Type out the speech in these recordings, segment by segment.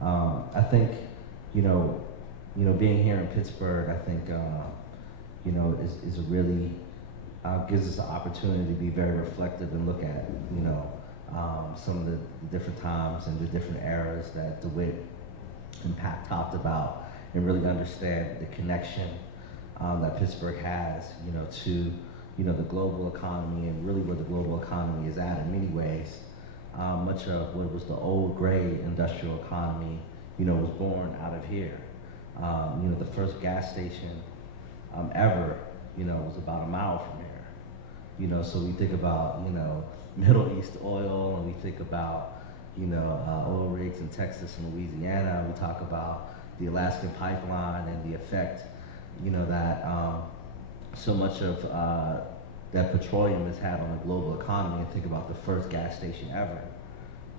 I think, being here in Pittsburgh, I think, is a really gives us an opportunity to be very reflective and look at, some of the different times and the different eras that DeWitt and Pat talked about, and really understand the connection that Pittsburgh has, to, the global economy, and really where the global economy is at in many ways. Much of what was the old gray industrial economy, was born out of here. The first gas station ever, was about a mile from here. So we think about, Middle East oil, and we think about, oil rigs in Texas and Louisiana. We talk about the Alaskan pipeline and the effect, that so much of that petroleum has had on the global economy. And think about the first gas station ever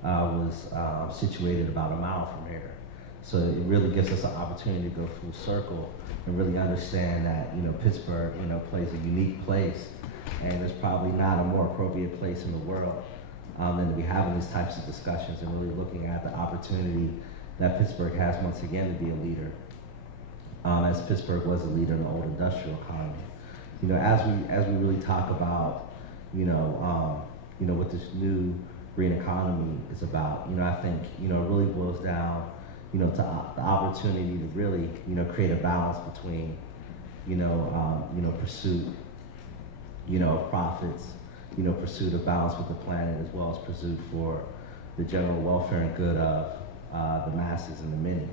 was situated about a mile from here. So it really gives us an opportunity to go full circle and really understand that, Pittsburgh, plays a unique place, and there's probably not a more appropriate place in the world than to be having these types of discussions and really looking at the opportunity that Pittsburgh has once again to be a leader, as Pittsburgh was a leader in the old industrial economy. As we really talk about, what this new green economy is about, I think, it really boils down, to the opportunity to really, create a balance between, pursuit, of profits, pursuit of balance with the planet, as well as pursuit for the general welfare and good of the masses and the many.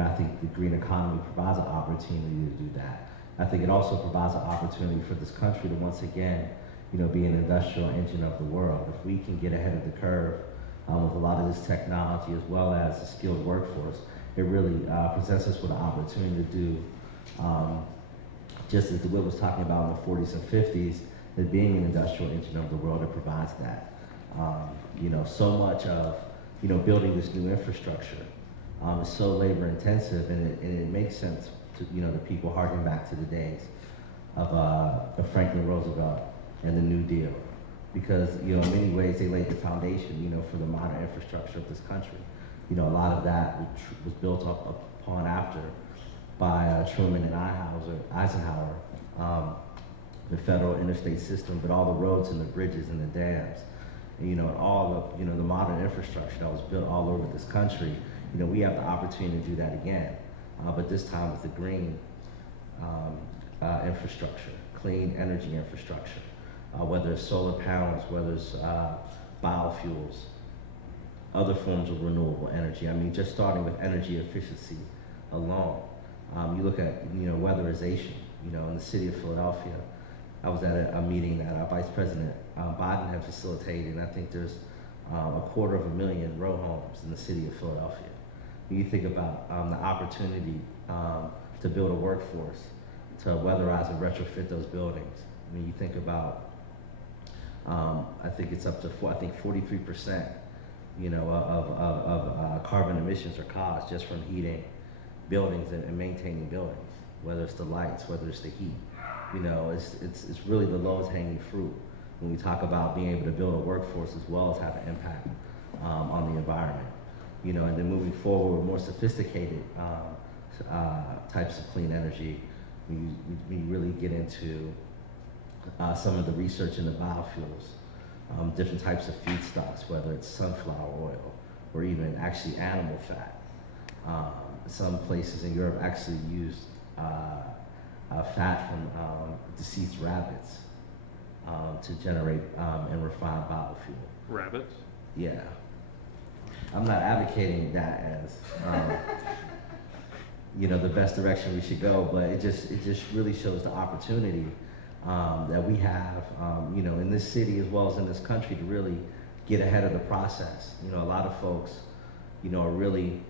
I think the green economy provides an opportunity to do that. I think it also provides an opportunity for this country to once again, be an industrial engine of the world. If we can get ahead of the curve with a lot of this technology, as well as the skilled workforce, it really presents us with an opportunity to do, just as DeWitt was talking about in the 40s and 50s, that being an industrial engine of the world, it provides that. So much of, building this new infrastructure is so labor intensive, and it makes sense to, the people harken back to the days of Franklin Roosevelt and the New Deal. Because, in many ways, they laid the foundation, for the modern infrastructure of this country. A lot of that was built up upon after by Truman and Eisenhower, the federal interstate system, but all the roads and the bridges and the dams, and, all the, the modern infrastructure that was built all over this country. We have the opportunity to do that again, but this time with the green infrastructure, clean energy infrastructure. Whether it's solar panels, whether it's biofuels, other forms of renewable energy. I mean, just starting with energy efficiency alone. You look at, weatherization, in the city of Philadelphia. I was at a meeting that Vice President Biden had facilitated, and I think there's 250,000 row homes in the city of Philadelphia. When you think about the opportunity to build a workforce, to weatherize and retrofit those buildings. I mean, you think about I think it's up to 43%, of carbon emissions are caused just from heating buildings and maintaining buildings, whether it's the lights, whether it's the heat. It's really the lowest hanging fruit when we talk about being able to build a workforce as well as have an impact on the environment. And then moving forward with more sophisticated types of clean energy, we really get into some of the research in the biofuels, different types of feedstocks, whether it's sunflower oil or even actually animal fat. Some places in Europe actually use fat from deceased rabbits to generate and refine biofuel. Rabbits? Yeah. I'm not advocating that as the best direction we should go, but it just really shows the opportunity that we have, in this city as well as in this country to really get ahead of the process. A lot of folks, are really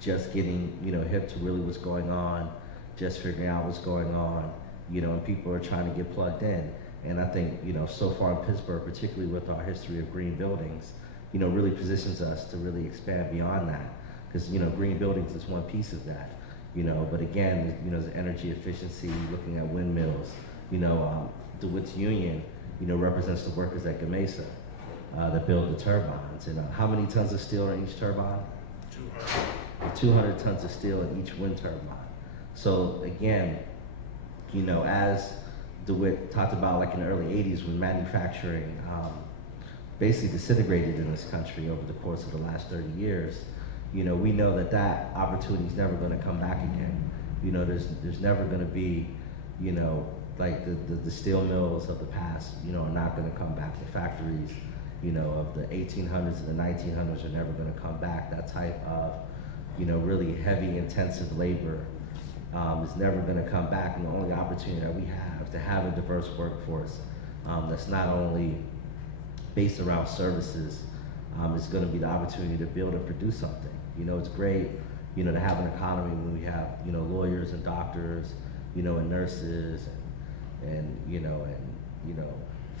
just getting, hip to really what's going on, just figuring out what's going on, and people are trying to get plugged in. And I think, so far in Pittsburgh, particularly with our history of green buildings, really positions us to really expand beyond that. Because, green buildings is one piece of that, but again, the energy efficiency, looking at windmills, DeWitt's union, represents the workers at Guyasuta that build the turbines. And how many tons of steel are in each turbine? 200 tons of steel in each wind turbine. So again, you know, as DeWitt talked about, like in the early 80s when manufacturing basically disintegrated in this country over the course of the last 30 years, you know, we know that that opportunity is never going to come back again. You know, there's never going to be, you know, like the steel mills of the past, you know, are not going to come back. The factories, you know, of the 1800s and the 1900s are never going to come back. That type of, you know, really heavy, intensive labor is never going to come back. And the only opportunity that we have to have a diverse workforce that's not only based around services is going to be the opportunity to build and produce something. You know, it's great, you know, to have an economy when we have, you know, lawyers and doctors, you know, and nurses and you know,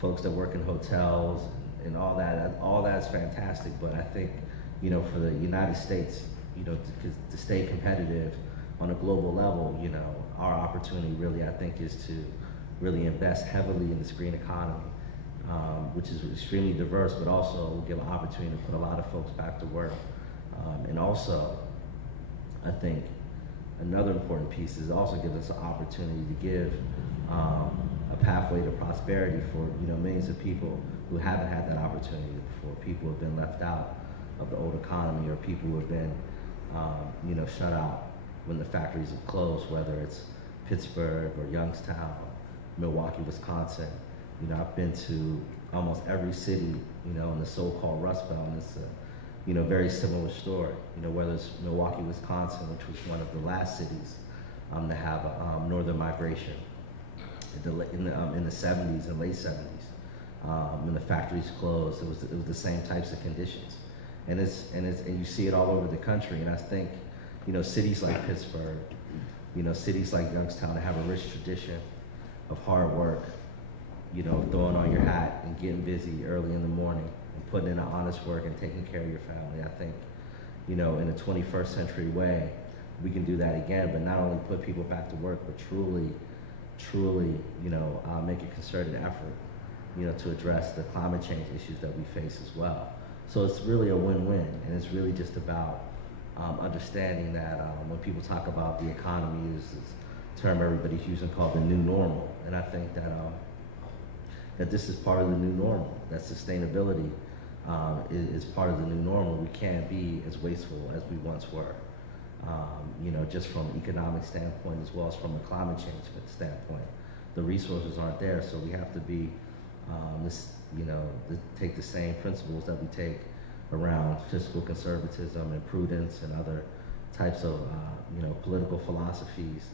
folks that work in hotels and all that. All that's fantastic. But I think, you know, for the United States, you know, to stay competitive on a global level, you know, our opportunity really, I think, is to really invest heavily in this green economy, which is extremely diverse, but also will give an opportunity to put a lot of folks back to work. And also, I think another important piece is it also gives us an opportunity to give a pathway to prosperity for, you know, millions of people who haven't had that opportunity before. People who have been left out of the old economy, or people who have been, you know, shut out when the factories have closed, whether it's Pittsburgh or Youngstown, Milwaukee, Wisconsin. You know, I've been to almost every city, you know, in the so-called Rust Belt, and it's a, you know, very similar story. You know, whether it's Milwaukee, Wisconsin, which was one of the last cities to have a northern migration in the 70s and late 70s. When the factories closed, it was the same types of conditions, and you see it all over the country. And I think, you know, cities like Pittsburgh, you know, cities like Youngstown that have a rich tradition of hard work, you know, throwing on your hat and getting busy early in the morning and putting in an honest work and taking care of your family. I think, you know, in a 21st century way, we can do that again, but not only put people back to work, but truly, you know, make a concerted effort, you know, to address the climate change issues that we face as well. So it's really a win-win, and it's really just about understanding that when people talk about the economy, is this term everybody's using called the new normal, and I think that that this is part of the new normal. That sustainability is part of the new normal. We can't be as wasteful as we once were, you know, just from an economic standpoint as well as from a climate change standpoint. The resources aren't there, so we have to be you know, take the same principles that we take around fiscal conservatism and prudence and other types of, you know, political philosophies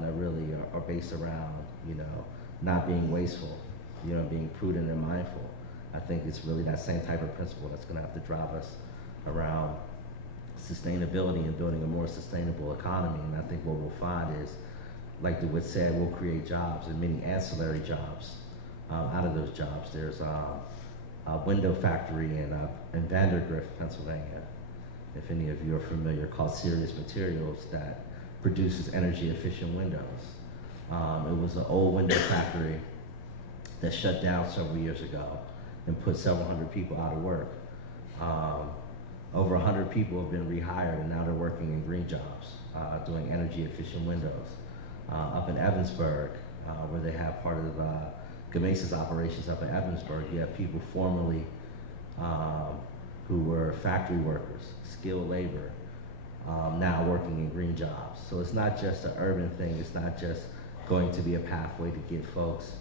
that really are based around, you know, not being wasteful, you know, being prudent and mindful. I think it's really that same type of principle that's going to have to drive us around sustainability and building a more sustainable economy. And I think what we'll find is, like DeWitt said, we'll create jobs and many ancillary jobs out of those jobs. There's a window factory in Vandergrift, Pennsylvania, if any of you are familiar, called Serious Materials, that produces energy efficient windows. It was an old window factory that shut down several years ago and put several hundred people out of work. Over 100 people have been rehired, and now they're working in green jobs, doing energy efficient windows. Up in Evansburg, where they have part of Guyasuta operations up in Evansburg, you have people formerly who were factory workers, skilled labor, now working in green jobs. So it's not just an urban thing, it's not just going to be a pathway to get folks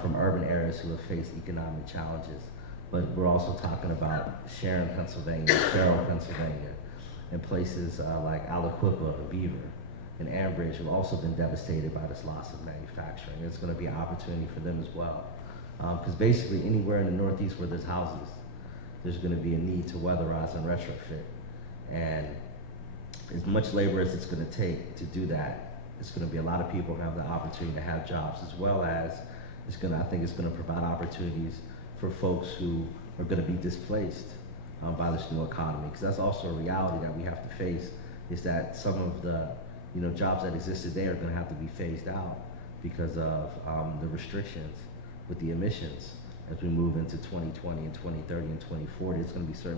from urban areas who have faced economic challenges, but we're also talking about Sharon, Pennsylvania, Farrell, Pennsylvania, and places like Aliquippa and Beaver and Ambridge have also been devastated by this loss of manufacturing. It's going to be an opportunity for them as well. Because basically anywhere in the Northeast where there's houses, there's going to be a need to weatherize and retrofit. And as much labor as it's going to take to do that, it's going to be a lot of people who have the opportunity to have jobs, as well as I think it's going to provide opportunities for folks who are going to be displaced by this new economy. Because that's also a reality that we have to face, is that some of the jobs that existed there are going to have to be phased out because of the restrictions with the emissions as we move into 2020 and 2030 and 2040. It's going to be certain